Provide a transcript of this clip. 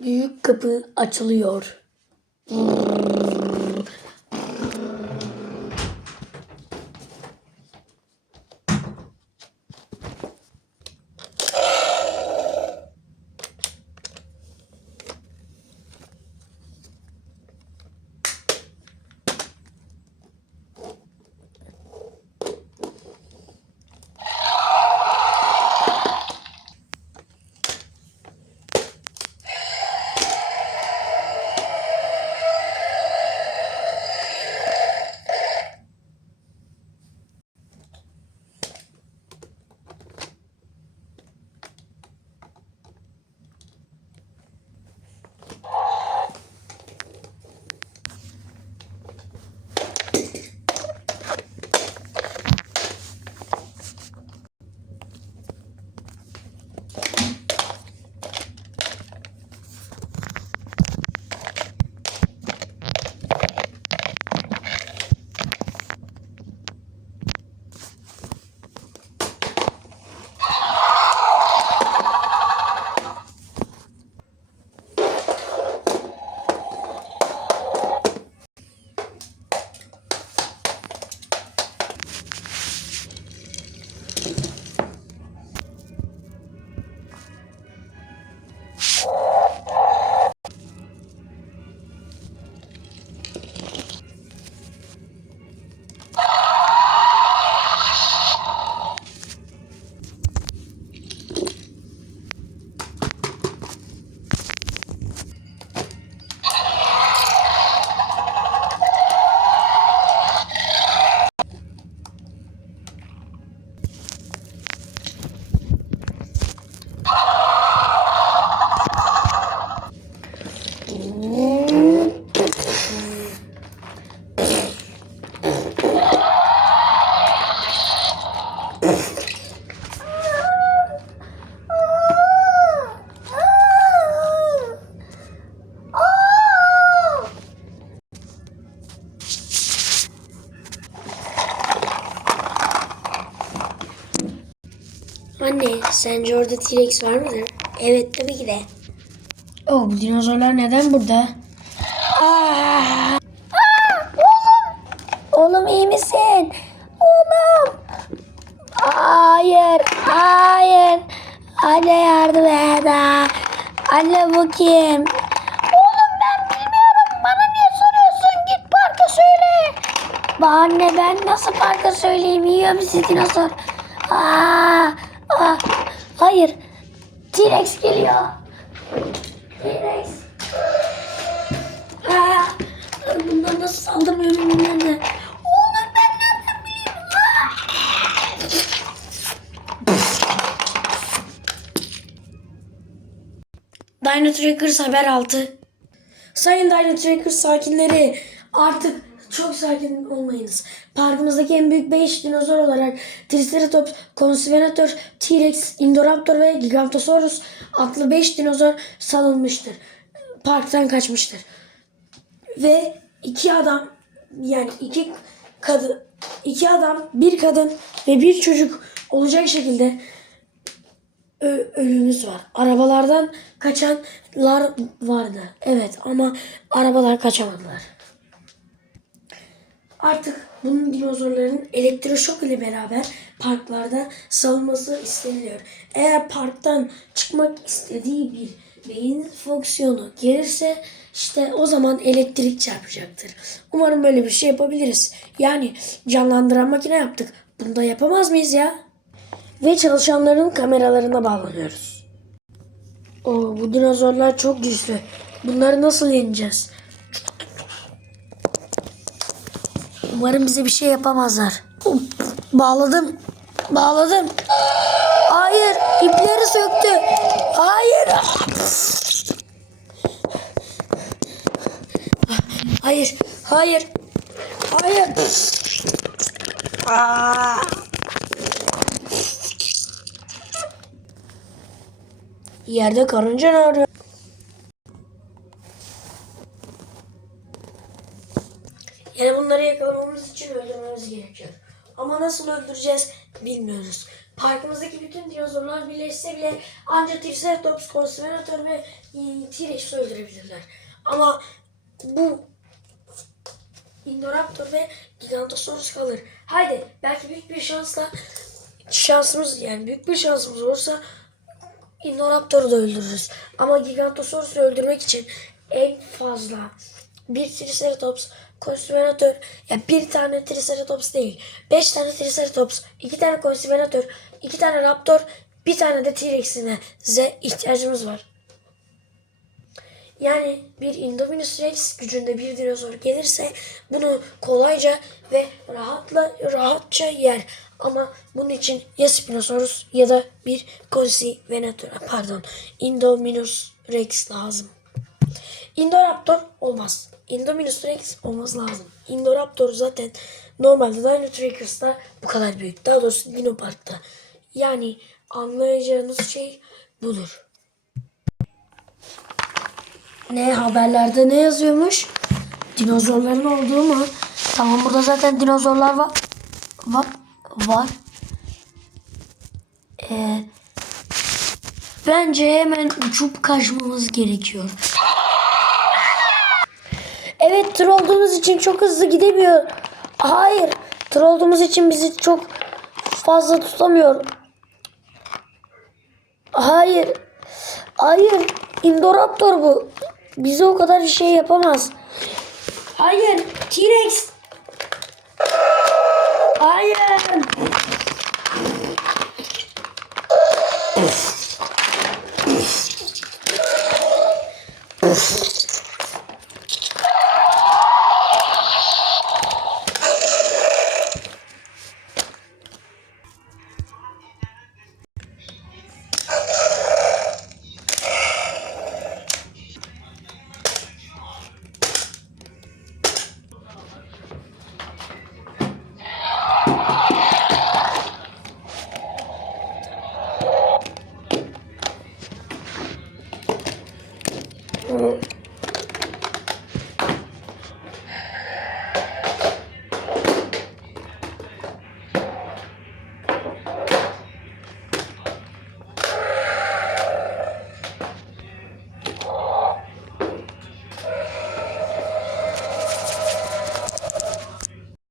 Büyük kapı açılıyor. Sence orada T-Rex var mıdır? Evet, tabii ki de. Oh, bu dinozorlar neden burada? Aa! oğlum! Oğlum iyi misin? Oğlum! Hayır, hayır. Anne yardım et. Anne bu kim? Oğlum ben bilmiyorum. Bana niye soruyorsun? Git parka söyle. Ba anne ben nasıl parka söyleyeyim? Yiyor musun dinozor? Aa, aa, hayır. T-Rex geliyor. T-Rex. Aa, bundan nasıl saldırmıyorum ne. Oğlum ben nereden? Aa! Dino Trackers haber altı. Sayın Dino Trackers sakinleri artık çok sakin olmayınız. Parkımızdaki en büyük 5 dinozor olarak Triceratops, Conservator, T-Rex, Indoraptor ve Gigantosaurus adlı 5 dinozor salınmıştır. Parktan kaçmıştır. Ve iki adam yani iki kadın iki adam bir kadın ve bir çocuk olacak şekilde ö- ölümümüz var. Arabalardan kaçanlar vardı. Evet ama arabalar kaçamadılar. Artık bunun dinozorların elektroşok ile beraber parklarda salınması isteniliyor. Eğer parktan çıkmak istediği bir beyin fonksiyonu gelirse işte o zaman elektrik çarpacaktır. Umarım böyle bir şey yapabiliriz. Yani canlandıran makine yaptık. Bunu da yapamaz mıyız ya? Ve çalışanların kameralarına bağlanıyoruz. Oo, bu dinozorlar çok güçlü. Bunları nasıl yeneceğiz? Umarım bize bir şey yapamazlar. Bağladım. Bağladım. Hayır, ipleri söktü. Hayır. Hayır, hayır. Hayır. Yerde karınca ne arıyor? Yani bunları yakalamamız için öldürmemiz gerekiyor. Ama nasıl öldüreceğiz bilmiyoruz. parkımızdaki bütün dinozorlar birleşse bile ancak Triceratops, Conspirator ve e, T-Rex'i öldürebilirler. Ama bu Indoraptor ve Gigantosaurus kalır. Haydi belki büyük bir şansla şansımız yani büyük bir şansımız olursa Indoraptor'u da öldürürüz. Ama Gigantosaurus'u öldürmek için en fazla bir Triceratops, Conspirator, ya bir tane Triceratops değil, beş tane Triceratops, iki tane Conspirator, iki tane Raptor, bir tane de T-Rex'ine ihtiyacımız var. Yani bir Indominus Rex gücünde bir dinozor gelirse bunu kolayca ve rahatla rahatça yer. Ama bunun için ya Spinosaurus ya da bir Consivenator pardon Indominus Rex lazım. Indoraptor olmaz. Indominus Rex olmaz lazım. Indoraptor zaten normalde Dino Trackers'ta bu kadar büyük. Daha doğrusu Dino Park'ta. Yani anlayacağınız şey budur. Ne haberlerde ne yazıyormuş? Dinozorların olduğu mu? Tamam burada zaten dinozorlar var. Var. Var. Ee, bence hemen uçup kaçmamız gerekiyor. Evet tır olduğumuz için çok hızlı gidemiyor. Hayır. Tır olduğumuz için bizi çok fazla tutamıyor. Hayır. Hayır. Indoraptor bu. Bize o kadar şey yapamaz. Hayır. T-Rex.